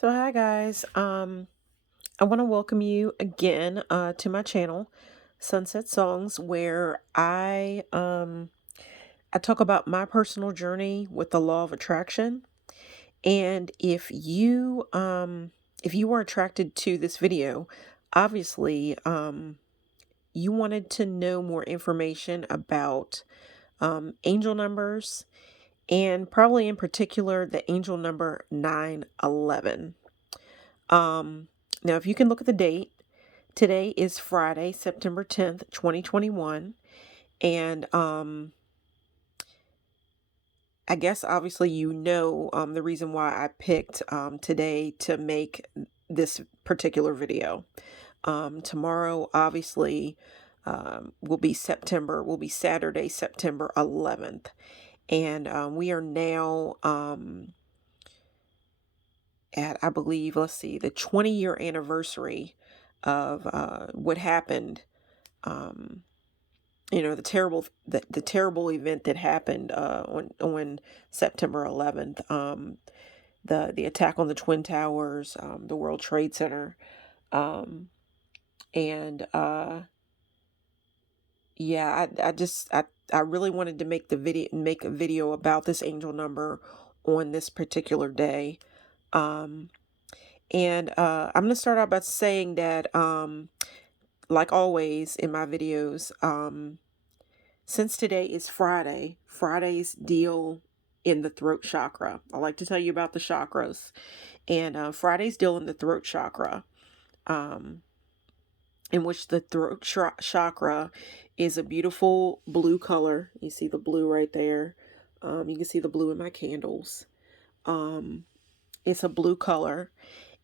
So hi guys. I want to welcome you again to my channel, Sunset Songs, where I talk about my personal journey with the law of attraction. And if you were attracted to this video, obviously you wanted to know more information about angel numbers, and probably in particular the angel number 911. Um, Now, if you can look at the date, today is Friday, September 10th, 2021. And I guess obviously the reason why I picked today to make this particular video. Tomorrow, obviously, will be Saturday, September 11th. And we are now at, I believe, let's see, the 20-year anniversary of what happened. Um, the terrible event that happened on September 11th. The attack on the Twin Towers, the World Trade Center, um, and yeah, I really wanted to make a video about this angel number on this particular day. Um, and I'm gonna start out by saying that, like always in my videos, since today is Friday, Fridays deal in the throat chakra. I like to tell you about the chakras, and Fridays deal in the throat chakra, um, in which the chakra is a beautiful blue color. You see the blue right there. You can see the blue in my candles. Um, it's a blue color.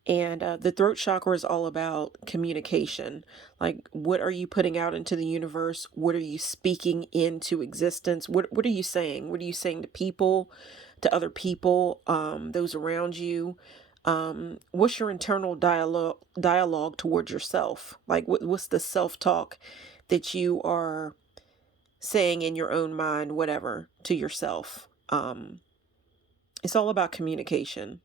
And the throat chakra is all about communication. Like, what are you putting out into the universe? What are you speaking into existence? What are you saying? What are you saying to people, to other people, those around you? What's your internal dialogue towards yourself? Like, what's the self-talk that you are saying in your own mind, whatever, to yourself? It's all about communication.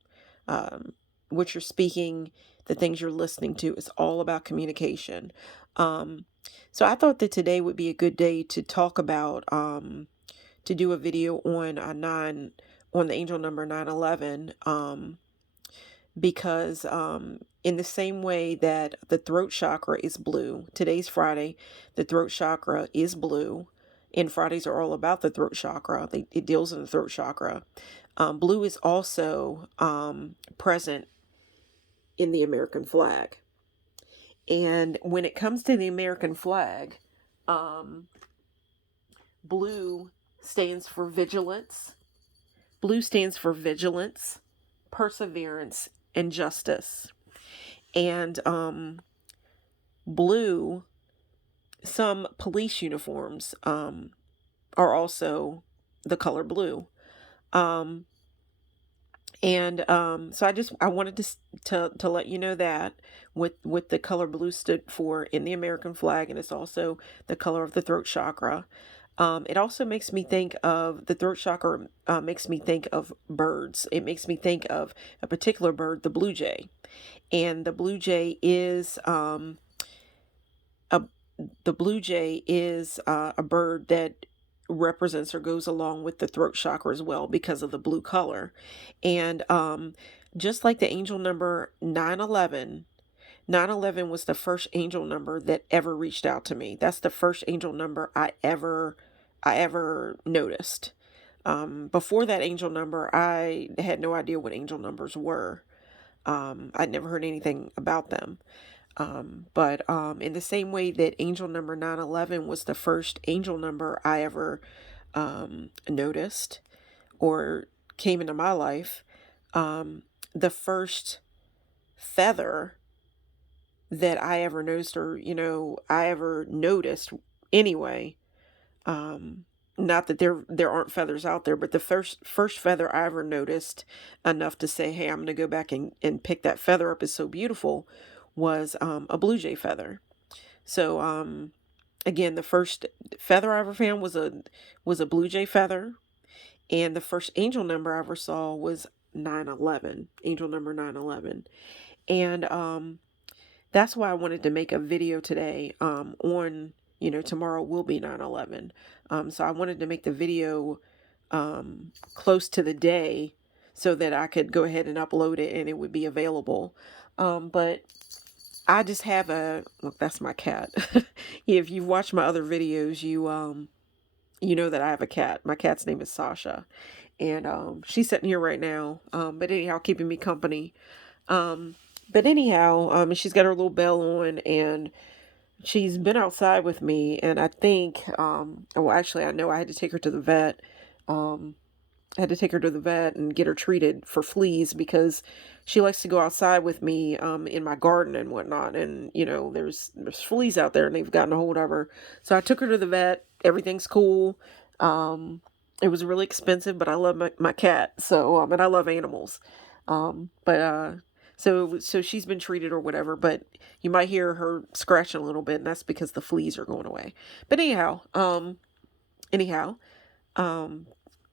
Um, what you're speaking, the things you're listening to, it's all about communication. Um, so I thought that today would be a good day to talk about, to do a video on on the angel number 911, because in the same way that the throat chakra is blue, today's Friday, the throat chakra is blue, and Fridays are all about the throat chakra. It deals in the throat chakra. Blue is also present in the American flag. And when it comes to the American flag, um, blue stands for vigilance. Blue stands for vigilance, perseverance, and justice. And blue, some police uniforms are also the color blue. Um, so I wanted to let you know that what the color blue stood for in the American flag, and it's also the color of the throat chakra. It also makes me think of the throat chakra. Makes me think of birds. It makes me think of a particular bird, the blue jay, and a the blue jay is a bird that represents or goes along with the throat chakra as well because of the blue color. And just like the angel number 911, 911 was the first angel number that ever reached out to me. That's the first angel number I ever noticed. Before that angel number, I had no idea what angel numbers were. I'd never heard anything about them. But in the same way that angel number 911 was the first angel number I ever noticed or came into my life, the first feather that I ever noticed, or, I ever noticed anyway, not that there aren't feathers out there, but the first feather I ever noticed enough to say, hey, I'm going to go back and pick that feather up, is so beautiful, was a blue jay feather. So again, the first feather I ever found was a blue jay feather, and the first angel number I ever saw was 911, angel number 911. And that's why I wanted to make a video today on, tomorrow will be 9/11. So I wanted to make the video close to the day so that I could go ahead and upload it and it would be available. But I just have look, that's my cat. If you've watched my other videos, you know that I have a cat. My cat's name is Sasha, and she's sitting here right now. But anyhow, keeping me company. Um, but anyhow, she's got her little bell on, and she's been outside with me. And I think, well, actually, I know I had to take her to the vet. Um, I had to take her to the vet and get her treated for fleas because she likes to go outside with me in my garden and whatnot. And there's fleas out there, and they've gotten a hold of her. So I took her to the vet. Everything's cool. It was really expensive, but I love my cat. So and I love animals. But so she's been treated or whatever. But you might hear her scratching a little bit, and that's because the fleas are going away. But anyhow, um,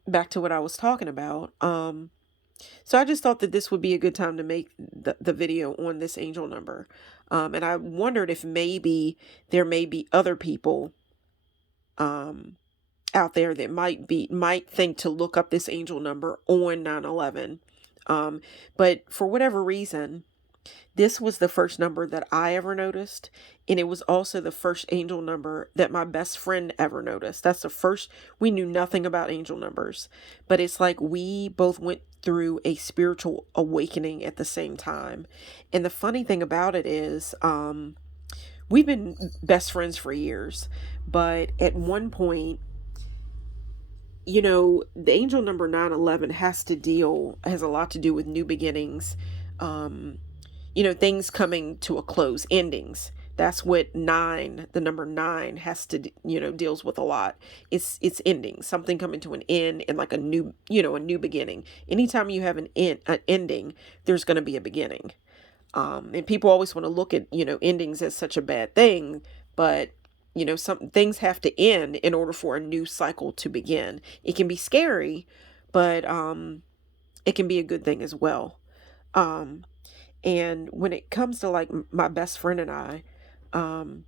back to what I was talking about. So I just thought that this would be a good time to make the video on this angel number. And I wondered if maybe there may be other people out there that might think to look up this angel number on 9/11. But for whatever reason, this was the first number that I ever noticed, and it was also the first angel number that my best friend ever noticed. That's the first. We knew nothing about angel numbers, but it's like we both went through a spiritual awakening at the same time. And the funny thing about it is, we've been best friends for years, but at one point, the angel number 9/11 has a lot to do with new beginnings. Um, things coming to a close, endings. That's what the number nine has to, deals with a lot. It's ending, something coming to an end and like a new beginning. Anytime you have an ending, there's going to be a beginning. And people always want to look at, endings as such a bad thing, but some things have to end in order for a new cycle to begin. It can be scary, but it can be a good thing as well. Um, and when it comes to like my best friend and I, um,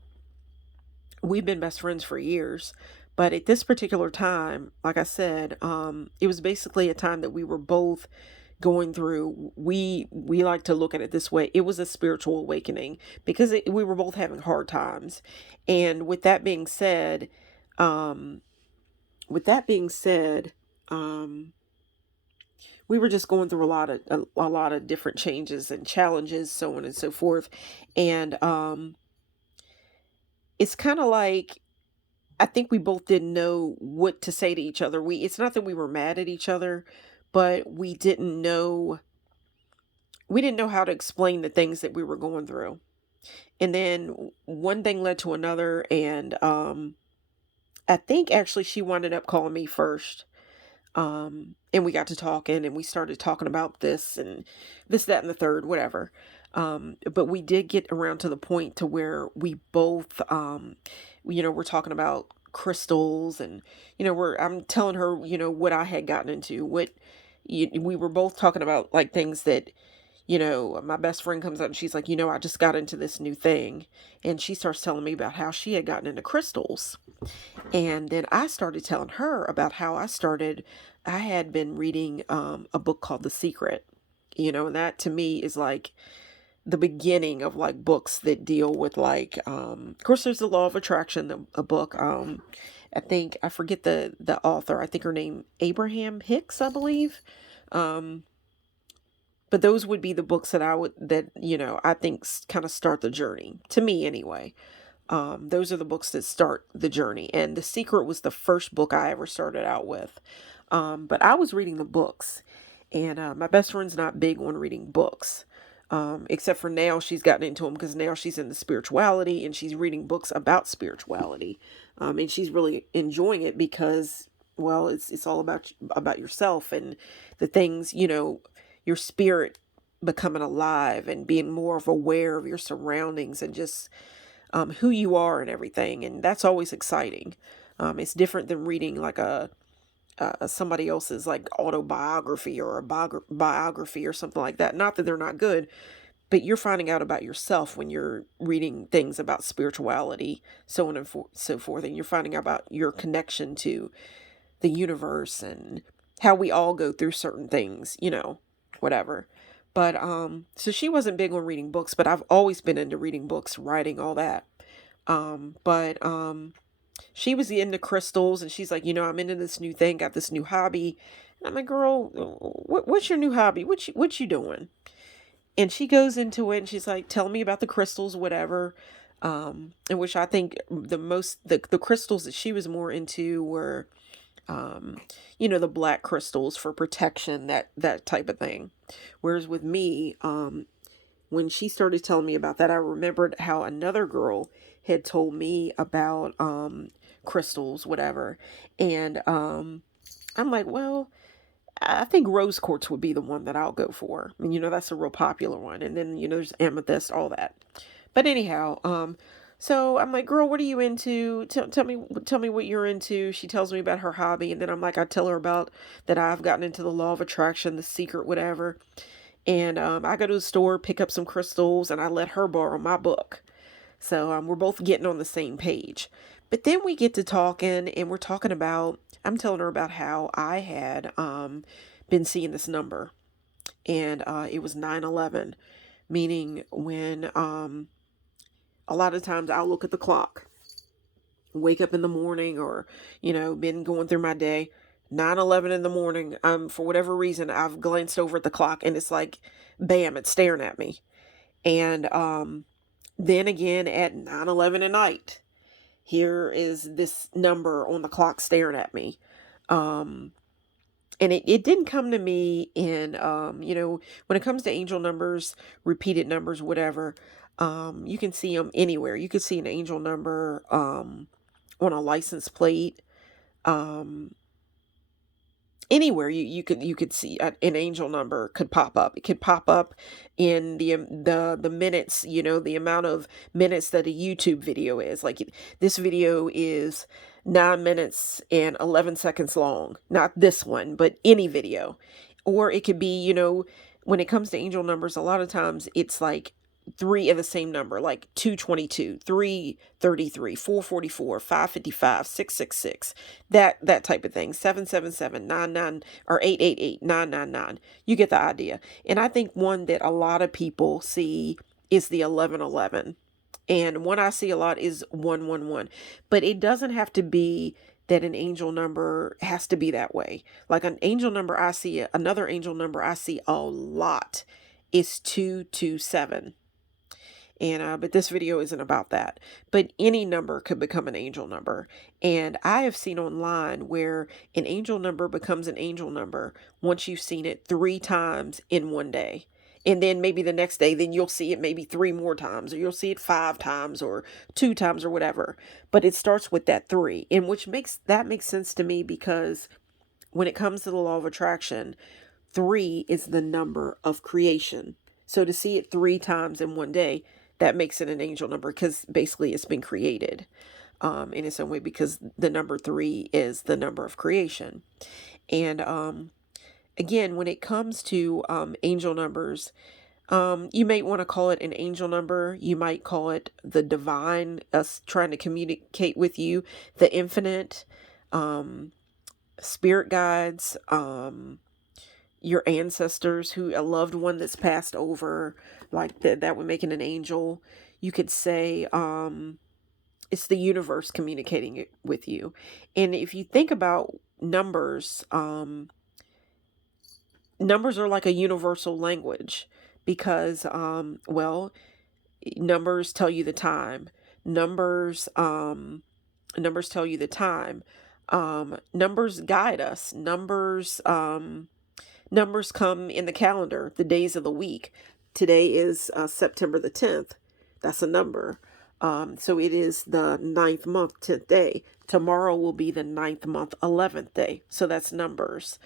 we've been best friends for years. But at this particular time, like I said, it was basically a time that we were both going through. We like to look at it this way. It was a spiritual awakening because we were both having hard times. And with that being said, um, with that being said, um, we were just going through a lot of different changes and challenges, so on and so forth. And it's kind of like I think we both didn't know what to say to each other. It's not that we were mad at each other, but we didn't know how to explain the things that we were going through. And then one thing led to another, and I think actually she wound up calling me first. And we got to talking, and we started talking about this and this, that, and the third, whatever. But we did get around to the point to where we both, we're talking about crystals, and, I'm telling her, what I had gotten into, we were both talking about like things that, my best friend comes up and she's like, I just got into this new thing. And she starts telling me about how she had gotten into crystals. And then I started telling her about how I had been reading a book called The Secret, and that to me is like the beginning of like books that deal with like, of course there's the law of attraction, a book. I forget the author. I think her name, Abraham Hicks, I believe. But those would be the books that I think kind of start the journey to me anyway. Those are the books that start the journey. And The Secret was the first book I ever started out with. But I was reading the books, and my best friend's not big on reading books. Except for now she's gotten into them because now she's into spirituality and she's reading books about spirituality. And she's really enjoying it because, well, it's all about yourself and the things, your spirit becoming alive and being more of aware of your surroundings and just who you are and everything. And that's always exciting. It's different than reading like somebody else's like autobiography or a biography or something like that. Not that they're not good, but you're finding out about yourself when you're reading things about spirituality, so on and so forth, and you're finding out about your connection to the universe and how we all go through certain things, whatever. But so she wasn't big on reading books, but I've always been into reading books, writing, all that. But she was into crystals, and she's like, I'm into this new thing, got this new hobby. And I'm like, girl, what's your new hobby? What you doing? And she goes into it, and she's like, tell me about the crystals, whatever. In which I think the crystals that she was more into were, the black crystals for protection, that type of thing. Whereas with me, when she started telling me about that, I remembered how another girl had told me about crystals, whatever. And I'm like, well, I think rose quartz would be the one that I'll go for. I mean, that's a real popular one. And then, there's amethyst, all that. But anyhow, so I'm like, girl, what are you into? Tell me what you're into. She tells me about her hobby. And then I'm like, I tell her about that I've gotten into the law of attraction, the secret, whatever. And I go to the store, pick up some crystals, and I let her borrow my book. So we're both getting on the same page. But then we get to talking, and we're talking about, I'm telling her about how I had been seeing this number. And it was 9/11, meaning when a lot of times I'll look at the clock, wake up in the morning, or, been going through my day. 9/11 in the morning, for whatever reason, I've glanced over at the clock, and it's like, bam, it's staring at me. And then again at 9/11 at night, here is this number on the clock staring at me. Um, and it didn't come to me in, when it comes to angel numbers, repeated numbers, whatever, you can see them anywhere. You could see an angel number on a license plate. Um, Anywhere you could see an angel number could pop up. It could pop up in the minutes, the amount of minutes that a YouTube video is. Like, this video is 9 minutes and 11 seconds long. Not this one, but any video. Or it could be, when it comes to angel numbers, a lot of times it's like three of the same number, like 222, 333, 444, 555, 666, that type of thing. 777, 99, or 888, 999. You get the idea. And I think one that a lot of people see is the 1111. And one I see a lot is 111. But it doesn't have to be that an angel number has to be that way. Like, another angel number I see a lot is 227. And but this video isn't about that. But any number could become an angel number. And I have seen online where an angel number becomes an angel number once you've seen it 3 times in one day. And then maybe the next day, then you'll see it maybe 3 more times, or you'll see it 5 times, or 2 times, or whatever. But it starts with that 3, and which makes sense to me, because when it comes to the law of attraction, 3 is the number of creation. So to see it 3 times in one day, that makes it an angel number, because basically it's been created in its own way, because the number 3 is the number of creation. And again, when it comes to angel numbers, you may want to call it an angel number. You might call it the divine, us trying to communicate with you, the infinite, spirit guides, your ancestors, who a loved one that's passed over, like that would make it an angel. You could say it's the universe communicating it with you. And if you think about numbers, numbers are like a universal language, because numbers tell you the time. Numbers tell you the time. Numbers guide us. Numbers come in the calendar, the days of the week. Today is September the 10th. That's a number. So it is the 9th month, 10th day. Tomorrow will be the 9th month, 11th day. So that's numbers.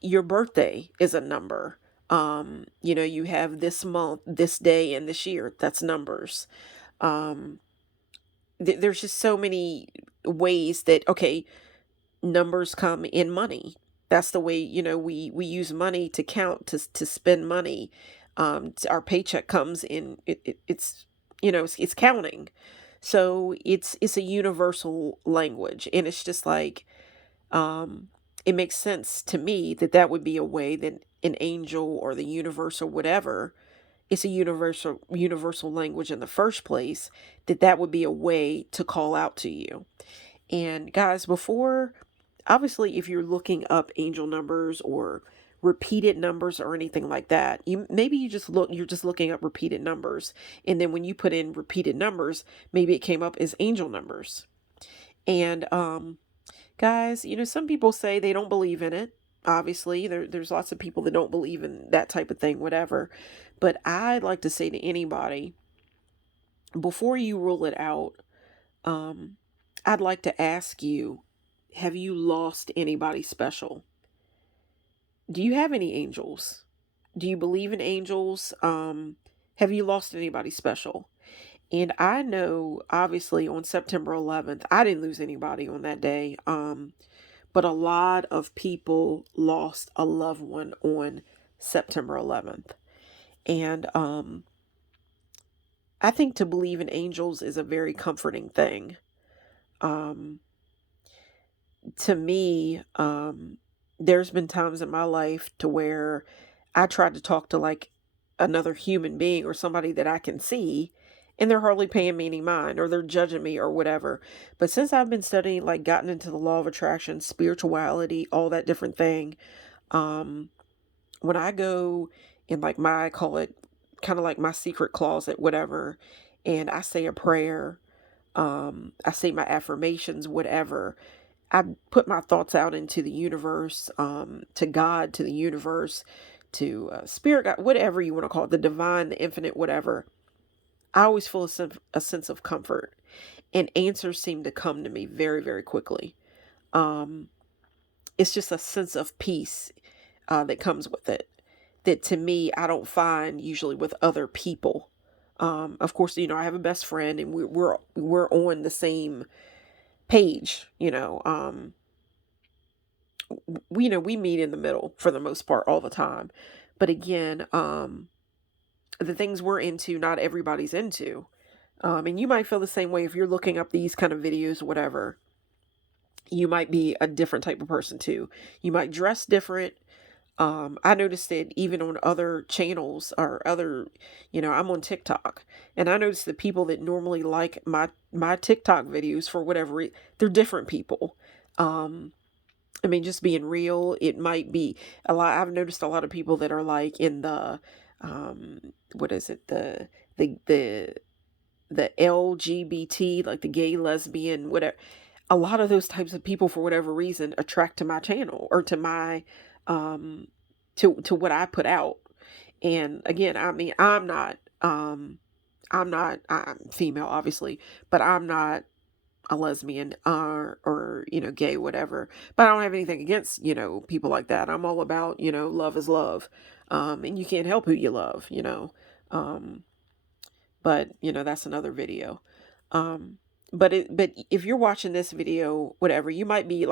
Your birthday is a number. You have this month, this day, and this year. That's numbers. There's just so many ways that, okay, numbers come in money. That's the way, we use money to count, to spend money. Our paycheck comes in, it's, it's counting. So it's a universal language, and it's just like, um, it makes sense to me that that would be a way that an angel or the universe or whatever, it's a universal language in the first place, that that would be a way to call out to you. And guys, before, obviously, if you're looking up angel numbers or repeated numbers or anything like that, you're just looking up repeated numbers. And then when you put in repeated numbers, maybe it came up as angel numbers. And guys, some people say they don't believe in it. Obviously, there's lots of people that don't believe in that type of thing, whatever. But I'd like to say to anybody, before you rule it out, um, I'd like to ask you, have you lost anybody special? Do you have any angels? Do you believe in angels? Have you lost anybody special? And I know, obviously, on September 11th, I didn't lose anybody on that day. But a lot of people lost a loved one on September 11th. And I think to believe in angels is a very comforting thing. Um, to me, there's been times in my life to where I tried to talk to like another human being or somebody that I can see, and they're hardly paying me any mind, or they're judging me or whatever. But since I've been studying, like gotten into the law of attraction, spirituality, all that different thing, um, when I go in like my, I call it kind of like my secret closet, whatever, and I say a prayer, I say my affirmations, whatever, I put my thoughts out into the universe, to God, to the universe, to spirit, God, whatever you want to call it, the divine, the infinite, whatever. I always feel a sense of comfort, and answers seem to come to me very, very quickly. Um, it's just a sense of peace that comes with it, that to me, I don't find usually with other people. Of course, I have a best friend, and we're on the same page. We meet in the middle for the most part all the time. But again, the things we're into, not everybody's into. And you might feel the same way if you're looking up these kind of videos, whatever. You might be a different type of person too. You might dress different. I noticed that even on other channels or other, I'm on TikTok, and I noticed that people that normally like my TikTok videos for whatever they're different people. Um, I mean, just being real, it might be a lot. I've noticed a lot of people that are like in the, what is it, the the LGBT, like the gay, lesbian, whatever. A lot of those types of people, for whatever reason, attract to my channel or to my, um, to what I put out. And again, I mean, I'm female, obviously, but I'm not a lesbian or gay, whatever. But I don't have anything against people like that. I'm all about love is love, and you can't help who you love. Um, but that's another video. Um, but if you're watching this video, whatever, you might be